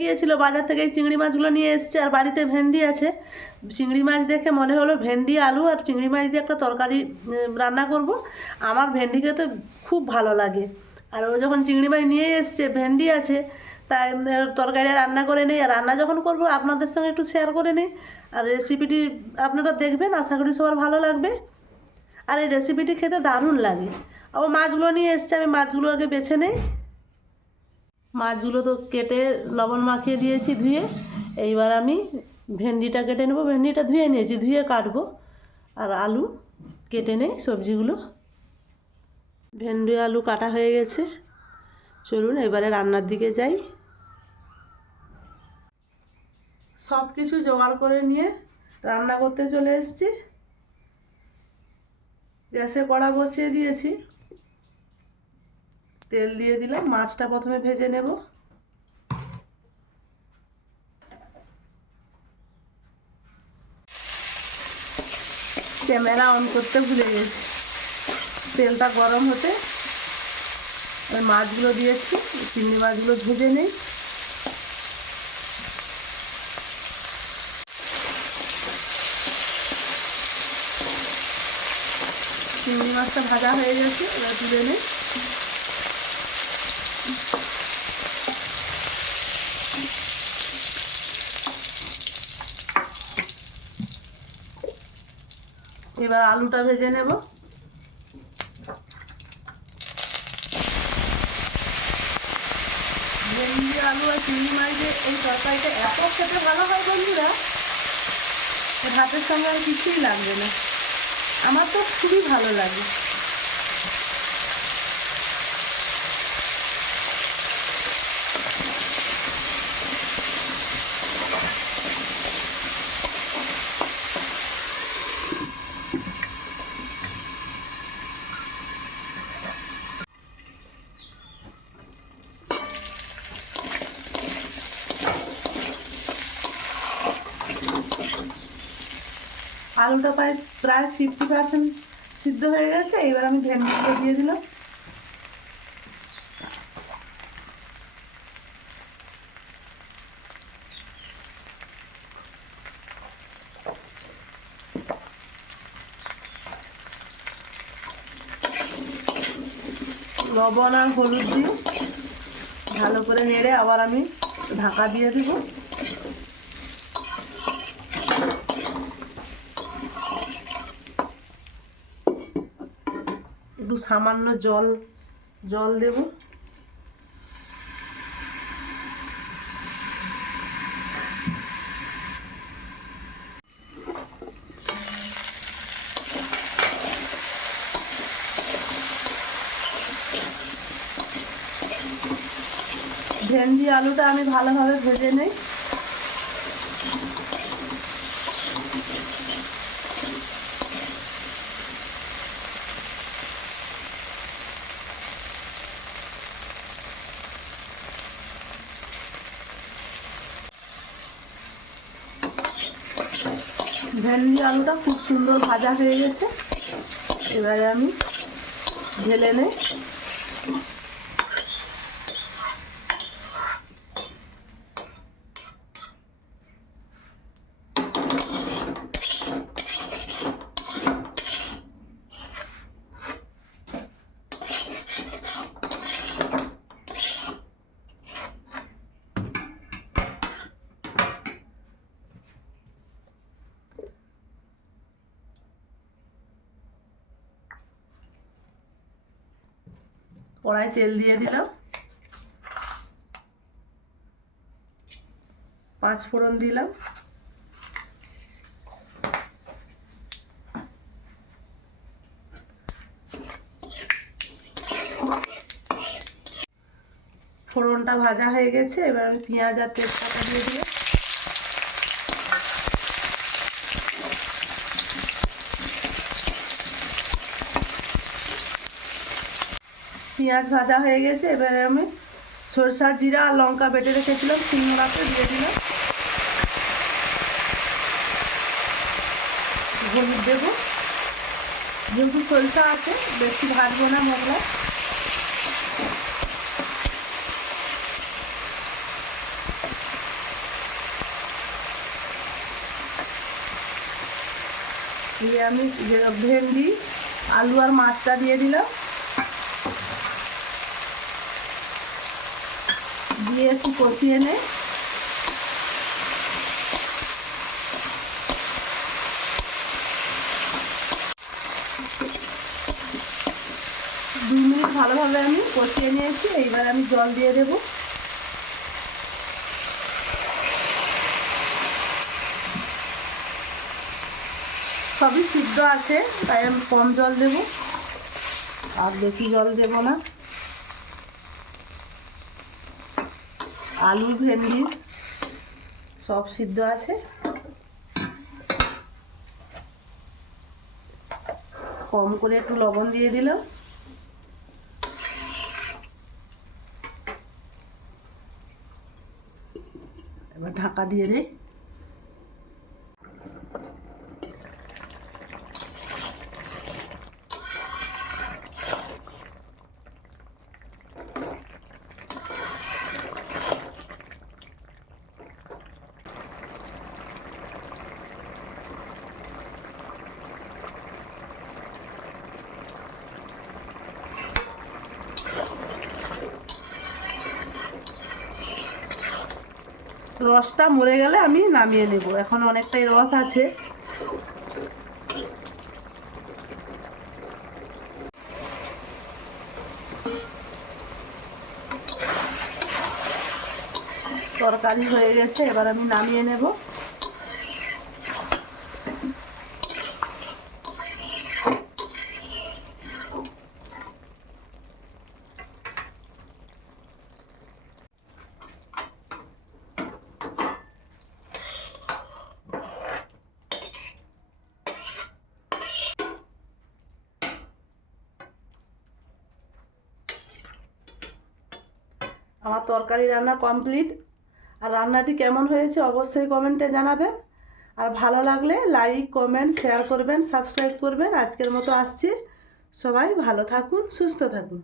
গিয়েছিল বাজার থেকে চিংড়ি মাছগুলো নিয়ে এসছে, আর বাড়িতে ভেন্ডি আছে। চিংড়ি মাছ দেখে মনে হলো ভেন্ডি আলু আর চিংড়ি মাছ দিয়ে একটা তরকারি রান্না করব। আমার ভেন্ডি খেতে খুব ভালো লাগে, আর ও যখন চিংড়ি মাছ নিয়ে এসছে, ভেন্ডি আছে, তাই তরকারিটা রান্না করে নেই। আর রান্না যখন করব আপনাদের সঙ্গে একটু শেয়ার করে নিই। আর রেসিপিটি আপনারা দেখবেন, আশা করি সবার ভালো লাগবে। আর এই রেসিপিটি খেতে দারুণ লাগে। আবার মাছগুলো নিয়ে এসছে, আমি মাছগুলো আগে বেছে নেই। মাছগুলো তো কেটে লবণ মাখিয়ে দিয়েছি ধুয়ে। এইবার আমি ভেন্ডিটা কেটে নেব। ভেন্ডিটা ধুয়ে নিয়েছি, ধুয়ে কাটবো। আর আলু কেটে নেই সবজিগুলো। ভেন্ডি আলু কাটা হয়ে গেছে, চলুন এবারে রান্নার দিকে যাই। সব কিছু জোগাড় করে নিয়ে রান্না করতে চলে এসেছি। গ্যাসে কড়া বসিয়ে দিয়েছি, তেল দিয়ে দিলাম। মাছটা প্রথমে ভেজে নেব। ক্যামেরা অন করতে ভুলে গেছি। তেলটা গরম হতে ওই মাছগুলো দিয়েছি, চিংড়ি মাছগুলো ভেজে নেই। চিংড়ি মাছটা ভাজা হয়ে গেছে, এবার তুলে নেই। এবার আলুটা ভেজে নেব। ভেন্ডি আলু আর চিংড়ি মাছের এই তরকারিটা এত খেতে ভালো হয় বন্ধুরা, ভাতের সঙ্গে আর কিছুই লাগবে না। আমার তো খুবই ভালো লাগে। আলুটা প্রায় 50% সিদ্ধ হয়ে গেছে। এবার আমি ভেন্ডিগুলো দিয়ে দিলাম। লবণ আর হলুদ দিয়ে ভালো করে নেড়ে আবার আমি ঢাকা দিয়ে দেব। একটু সামান্য জল দেব। ভেন্ডি আলুটা আমি ভালোভাবে ভেজে নেই। ভেন্ডি আলুটা খুব সুন্দর ভাজা হয়ে গেছে, এবারে আমি ঢেলে নেই। কড়াই তেল দিয়ে দিলাম, 5 ফোড়ন দিলাম। ফোড়নটা ভাজা হয়ে গেছে, এবার আমি পেঁয়াজ আর তেজপাতা দিয়ে দিলাম। পেঁয়াজ ভাজা হয়ে গেছে, এবারে আমি সরষা জিরা আর লঙ্কা বেটে রেখেছিলাম শিলনোড়াতে দিয়ে দিলাম। হলুদ দেব, যেহেতু সরষা আছে বেশি ভাজবো না মশলা। দিয়ে আমি ভেন্ডি আলু আর মাছটা দিয়ে দিলাম, দিয়ে একটু কষিয়ে নেই। 2 মিনিট ভালোভাবে আমি কষিয়ে নিয়েছি। এইবার আমি জল দিয়ে দেব। সবই সিদ্ধ আছে, তাই আমি কম জল দেব, আর বেশি জল দেব না। আলু ভেন্ডি সব সিদ্ধ আছে, কম করে একটু লবণ দিয়ে দিলাম। এবার ঢাকা দিয়ে দিই। রসটা মরে গেলে আমি নামিয়ে নেব, এখন অনেকটাই রস আছে। তরকারি হয়ে গেছে, এবার আমি নামিয়ে নেব। আমার তরকারি রান্না কমপ্লিট। আর রান্নাটি কেমন হয়েছে অবশ্যই কমেন্টে জানাবেন। আর ভালো লাগলে লাইক কমেন্ট শেয়ার করবেন, সাবস্ক্রাইব করবেন। আজকের মতো আসছি, সবাই ভালো থাকুন, সুস্থ থাকুন।